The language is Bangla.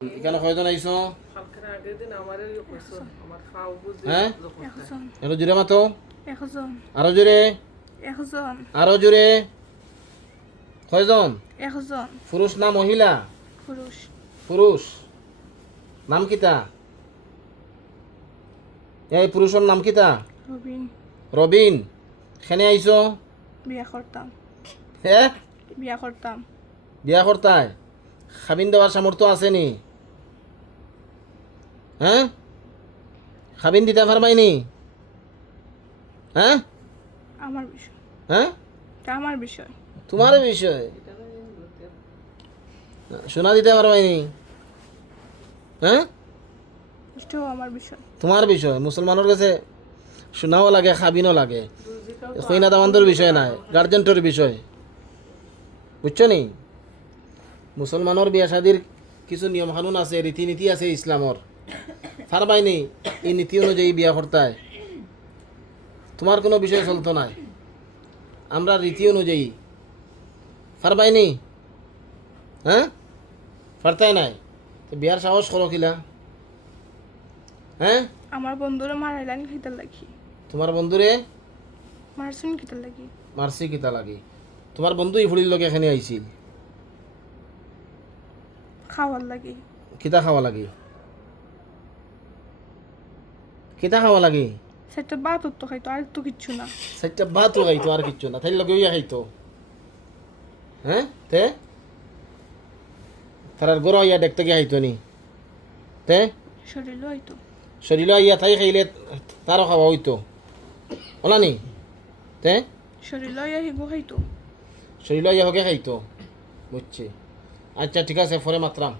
এখানে কয়জন আইছো? হ্যাঁ? জোরে মাতো। আরও একজন। আরও জোরে। কয়জন? পুরুষ না মহিলা? পুরুষ। পুরুষ। নাম কিতা? এই পুরুষের নাম কিতা? রবিন। রবিন। খেনে আইছো? বিয়া করতাম। হে? বিয়া করতাম। বিয়া করতায় খাবিন দেওয়ার সামর্থ্য আছে নি? হ্যাঁ? খাবিন দিতে পারবাইনি হ্যাঁ? আমার বিষয়। হ্যাঁ? আমার বিষয়। তোমার বিষয়? সোনা দিতে পারবাইনি হ্যাঁ? আমার বিষয়। তোমার বিষয় মুসলমানের কাছে শোনাও লাগে খাবিনও লাগে। কইনা দামান্তর বিষয় নাই গার্জেন্টর বিষয়। বুঝছ নি? মুসলমানের বিয়া শাদির কিছু নিয়ম কানুন আছে রীতিনীতি আছে ইসলামর। পারবাইনি এই নীতি অনুযায়ী বিয়া করতায়। তোমার কোনো বিষয় চলতো নাই আমরা রীতি অনুযায়ী। পারবাইনি হ্যাঁ? পারতাই নাই। তো বিয়ার সাহস করো কিলা। হ্যাঁ? আমার বন্ধুরা মারাইলান খিতার লাগি। তোমার বন্ধুরে? মারছুন খিতার লাগি। মারছি কিতা লাগে। তোমার বন্ধু এই ফুলির লগে এখানে আইছিল। খাওয়ার লাগি। কিতা খাওয়া লাগে? কিতা খাওয়া লাগে? সেটা বাত উত্তর খাইতো আর তো কিচ্ছু না। চারটা তো খাইতো আর কিচ্ছু না। তাই লগে ইয়া খাইতো। হ্যাঁ তে? তার গরো ইয়া দেখতে গিয়ে খাইতো নি? তে? শরীরও হইতো শরীর ইয়া তাই খাইলে তারও খাওয়া হইতো ওলা নি? তে? শরীরও ইয়া হিগো খাইতো। শরীর ইয়া হকে খাইতো। বুঝছি আচ্ছা ঠিক আছে পরে মাত্রাম